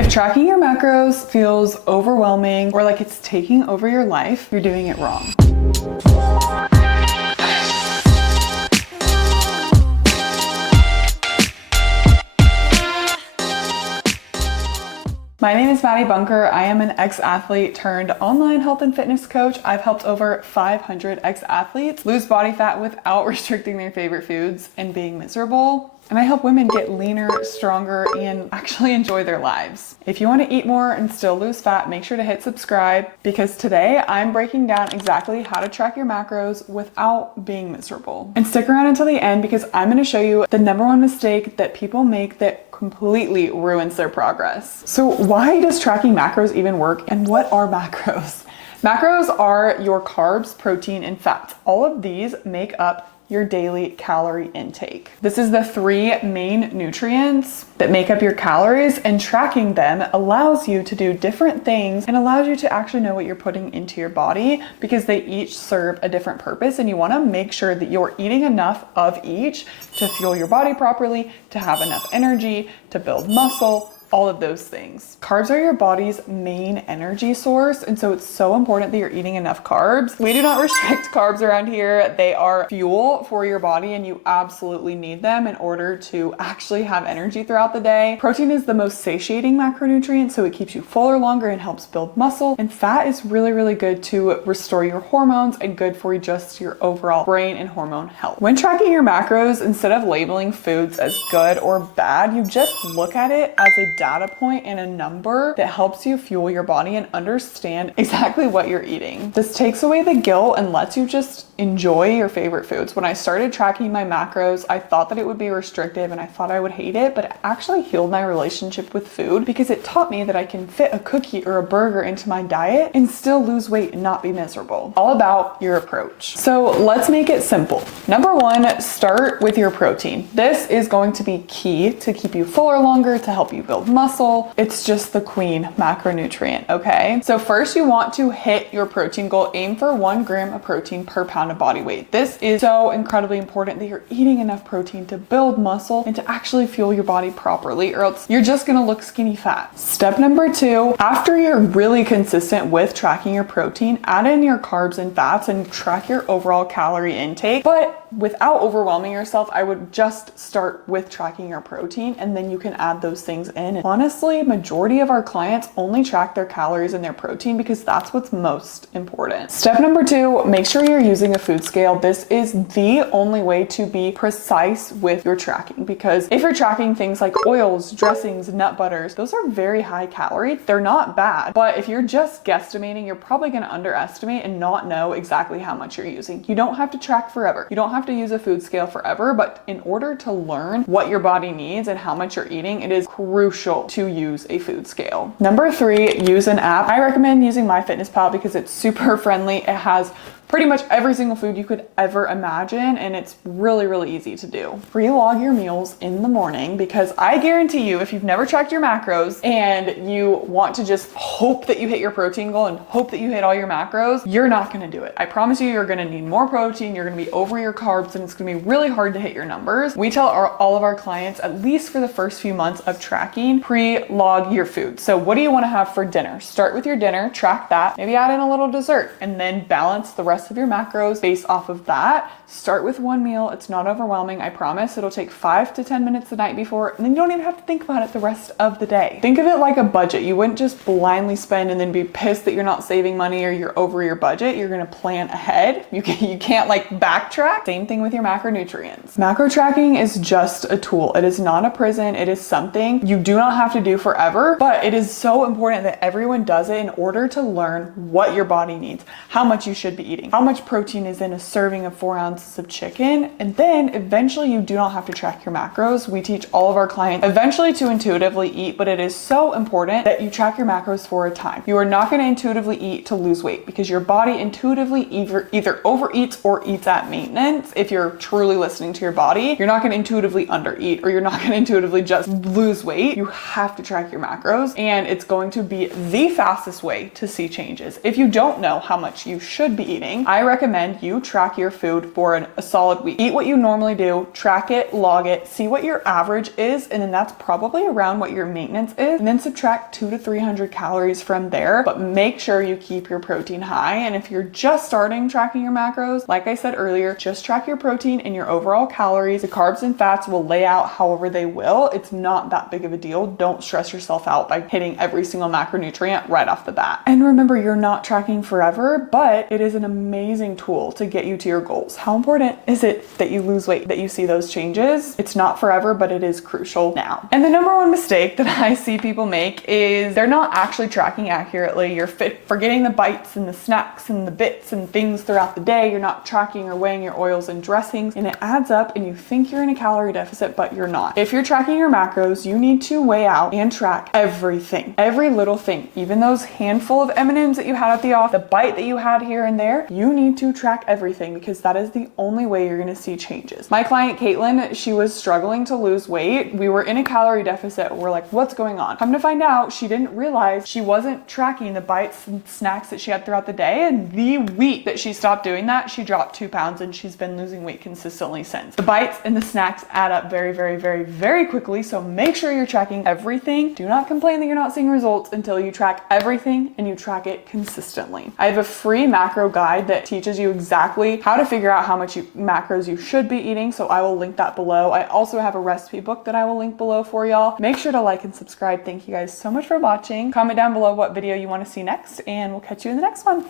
If tracking your macros feels overwhelming or like it's taking over your life, you're doing it wrong. My name is Maddie Bunker. I am an ex-athlete turned online health and fitness coach. I've helped over 500 ex-athletes lose body fat without restricting their favorite foods and being miserable. And I help women get leaner, stronger, and actually enjoy their lives. If you want to eat more and still lose fat, make sure to hit subscribe, because today I'm breaking down exactly how to track your macros without being miserable. And stick around until the end, because I'm going to show you the #1 mistake that people make that completely ruins their progress. So why does tracking macros even work, and what are macros? Macros are your carbs, protein, and fats. All of these make up your daily calorie intake. This is the 3 main nutrients that make up your calories, and tracking them allows you to do different things and allows you to actually know what you're putting into your body, because they each serve a different purpose, and you want to make sure that you're eating enough of each to fuel your body properly, to have enough energy, to build muscle, all of those things. Carbs are your body's main energy source, and so it's so important that you're eating enough carbs. We do not restrict carbs around here. They are fuel for your body, and you absolutely need them in order to actually have energy throughout the day. Protein is the most satiating macronutrient, so it keeps you fuller longer and helps build muscle. And fat is really, really good to restore your hormones and good for just your overall brain and hormone health. When tracking your macros, instead of labeling foods as good or bad, you just look at it as a data point and a number that helps you fuel your body and understand exactly what you're eating. This takes away the guilt and lets you just enjoy your favorite foods. When I started tracking my macros, I thought that it would be restrictive and I thought I would hate it, but it actually healed my relationship with food, because it taught me that I can fit a cookie or a burger into my diet and still lose weight and not be miserable. All about your approach. So let's make it simple. #1, start with your protein. This is going to be key to keep you fuller longer, to help you build muscle. It's just the queen macronutrient, okay? So first you want to hit your protein goal. Aim for 1 gram of protein per pound of body weight. This is so incredibly important that you're eating enough protein to build muscle and to actually fuel your body properly, or else you're just gonna look skinny fat. Step #2, after you're really consistent with tracking your protein, add in your carbs and fats and track your overall calorie intake. But without overwhelming yourself, I would just start with tracking your protein, and then you can add those things in. And honestly, majority of our clients only track their calories and their protein because that's what's most important. Step #2, make sure you're using a food scale. This is the only way to be precise with your tracking, because if you're tracking things like oils, dressings, nut butters, those are very high calorie. They're not bad, but if you're just guesstimating, you're probably going to underestimate and not know exactly how much you're using. You don't have to track forever. You don't have to use a food scale forever, but in order to learn what your body needs and how much you're eating, it is crucial to use a food scale. #3, use an app. I recommend using MyFitnessPal because it's super friendly. It has pretty much every single food you could ever imagine, and it's really, really easy to do. Pre-log your meals in the morning, because I guarantee you, if you've never tracked your macros and you want to just hope that you hit your protein goal and hope that you hit all your macros, you're not gonna do it. I promise you, you're gonna need more protein, you're gonna be over your carbs, and it's gonna be really hard to hit your numbers. We tell all of our clients, at least for the first few months of tracking, pre-log your food. So what do you wanna have for dinner? Start with your dinner, track that, maybe add in a little dessert, and then balance the rest of your macros based off of that. Start with 1 meal. It's not overwhelming, I promise. It'll take 5 to 10 minutes the night before, and then you don't even have to think about it the rest of the day. Think of it like a budget. You wouldn't just blindly spend and then be pissed that you're not saving money or you're over your budget. You're gonna plan ahead. You can't like backtrack. Same thing with your macronutrients. Macro tracking is just a tool. It is not a prison. It is something you do not have to do forever, but it is so important that everyone does it in order to learn what your body needs, how much you should be eating, how much protein is in a serving of 4 ounces of chicken, and then eventually you do not have to track your macros. We teach all of our clients eventually to intuitively eat, but it is so important that you track your macros for a time. You are not going to intuitively eat to lose weight, because your body intuitively either overeats or eats at maintenance. If you're truly listening to your body, you're not going to intuitively undereat, or you're not going to intuitively just lose weight. You have to track your macros, and it's going to be the fastest way to see changes. If you don't know how much you should be eating, training, I recommend you track your food for a solid week. Eat what you normally do, track it, log it, see what your average is, and then that's probably around what your maintenance is, and then subtract 200 to 300 calories from there, but make sure you keep your protein high. And if you're just starting tracking your macros, like I said earlier, just track your protein and your overall calories. The carbs and fats will lay out however they will. It's not that big of a deal. Don't stress yourself out by hitting every single macronutrient right off the bat. And remember, you're not tracking forever, but it is an amazing tool to get you to your goals. How important is it that you lose weight, that you see those changes? It's not forever, but it is crucial now. And the number one mistake that I see people make is they're not actually tracking accurately. You're forgetting the bites and the snacks and the bits and things throughout the day. You're not tracking or weighing your oils and dressings, and it adds up and you think you're in a calorie deficit, but you're not. If you're tracking your macros, you need to weigh out and track everything, every little thing, even those handful of M&Ms that you had at the office, the bite that you had here and there. You need to track everything because that is the only way you're going to see changes. My client Caitlin, she was struggling to lose weight. We were in a calorie deficit. We're like, what's going on? Come to find out, she didn't realize she wasn't tracking the bites and snacks that she had throughout the day. And the week that she stopped doing that, she dropped 2 pounds and she's been losing weight consistently since. The bites and the snacks add up very, very, very, very quickly. So make sure you're tracking everything. Do not complain that you're not seeing results until you track everything and you track it consistently. I have a free macro guide that teaches you exactly how to figure out how much macros you should be eating. So I will link that below. I also have a recipe book that I will link below for y'all. Make sure to like and subscribe. Thank you guys so much for watching. Comment down below what video you want to see next, and we'll catch you in the next one.